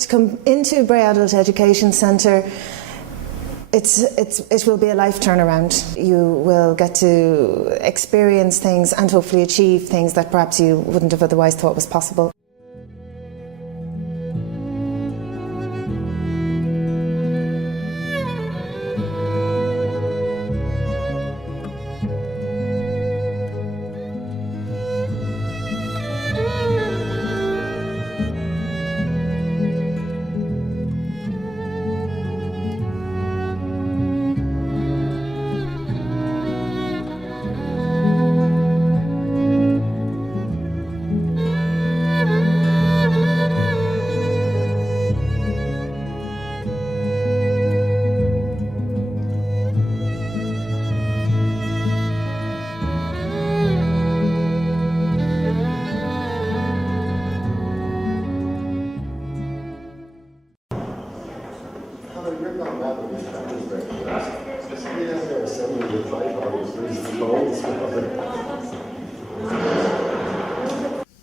To come into Bray Adult Education Centre, it will be a life turnaround. You will get to experience things and hopefully achieve things that perhaps you wouldn't have otherwise thought was possible.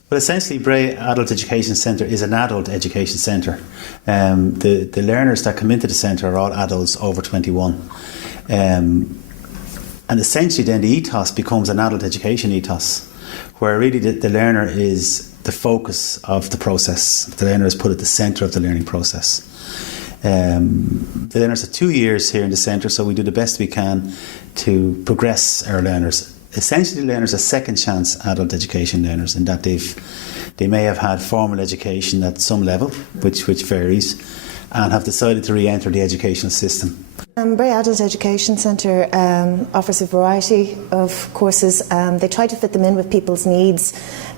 Well, essentially, Bray Adult Education Centre is an adult education centre. The learners that come into the centre are all adults over 21. And essentially then the ethos becomes an adult education ethos, where really the learner is the focus of the process. The learner is put at the centre of the learning process. The learners have 2 years here in the centre, so we do the best we can to progress our learners. Essentially, the learners are second chance adult education learners in that they may have had formal education at some level, which varies, and have decided to re-enter the educational system. Bray Adult Education Centre offers a variety of courses. They try to fit them in with people's needs,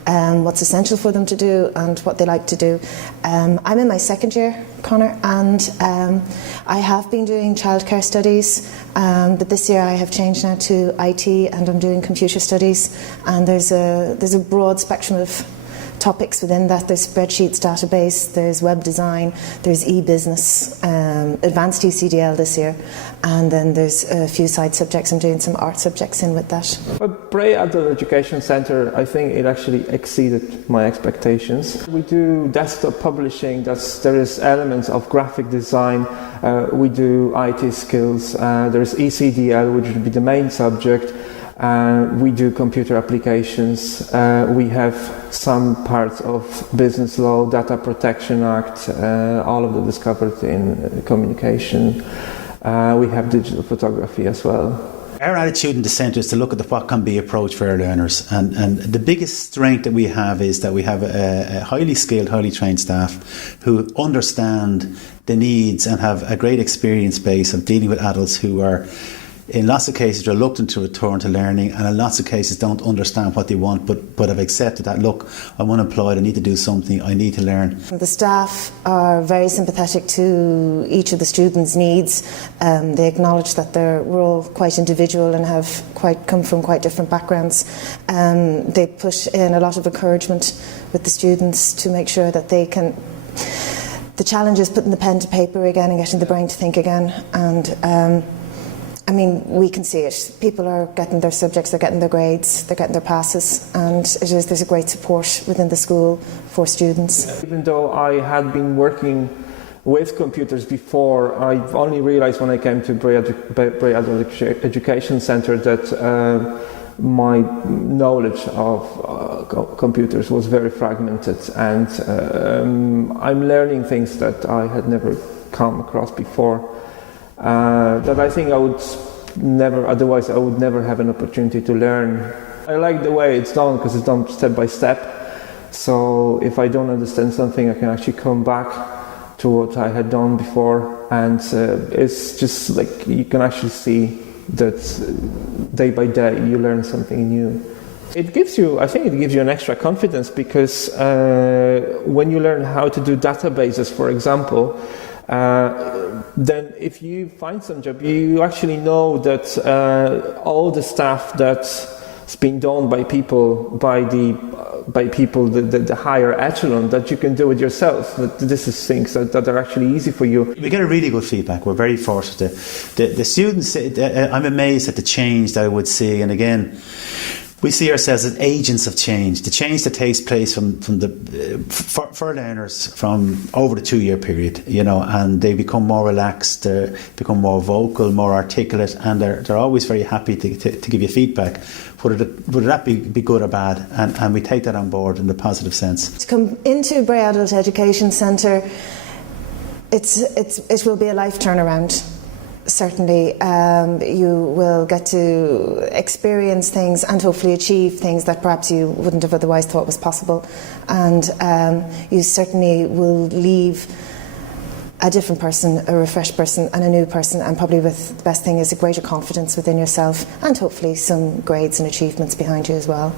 what's essential for them to do and what they like to do. I'm in my second year, Conor, and I have been doing childcare studies, but this year I have changed now to IT and I'm doing computer studies, and there's a broad spectrum of topics within that. There's spreadsheets, database, there's web design, there's e-business, advanced ECDL this year, and then there's a few side subjects. I'm doing some art subjects in with that. But Bray Adult Education Centre, I think it actually exceeded my expectations. We do desktop publishing, there is elements of graphic design, we do IT skills, there's ECDL, which would be the main subject. We do computer applications, we have some parts of business law, Data Protection Act, all of that is covered in communication. We have digital photography as well. Our attitude in the centre is to look at what can be approached for our learners, and the biggest strength that we have is that we have a highly skilled, highly trained staff who understand the needs and have a great experience base of dealing with adults who are in lots of cases reluctant to return to learning, and in lots of cases don't understand what they want, but have accepted that, look, I'm unemployed, I need to do something, I need to learn. The staff are very sympathetic to each of the students' needs. They acknowledge that we're all quite individual and have come from quite different backgrounds. They put in a lot of encouragement with the students to make sure that they can. The challenge is putting the pen to paper again and getting the brain to think again, and I mean, we can see it. People are getting their subjects, they're getting their grades, they're getting their passes, and there's a great support within the school for students. Even though I had been working with computers before, I only realised when I came to Bray Adult Education Centre that my knowledge of computers was very fragmented, and I'm learning things that I had never come across before. That I think I would never have an opportunity to learn. I like the way it's done because it's done step by step. So if I don't understand something, I can actually come back to what I had done before, and it's just like you can actually see that day by day you learn something new. I think it gives you an extra confidence because when you learn how to do databases, for example, then if you find some job, you actually know that all the stuff that's been done by people, the higher echelon, that you can do it yourself. That this is things that are actually easy for you. We get a really good feedback. We're very fortunate. The students, I'm amazed at the change that I would see, and again, We see ourselves as agents of change. The change that takes place for learners from over the 2-year period, and they become more relaxed, they become more vocal, more articulate, and they're always very happy to give you feedback, whether that be good or bad, and we take that on board in the positive sense. To come into Bray Adult Education Centre, it will be a life turnaround. Certainly, you will get to experience things and hopefully achieve things that perhaps you wouldn't have otherwise thought was possible, and you certainly will leave a different person, a refreshed person and a new person, and probably with the best thing is a greater confidence within yourself and hopefully some grades and achievements behind you as well.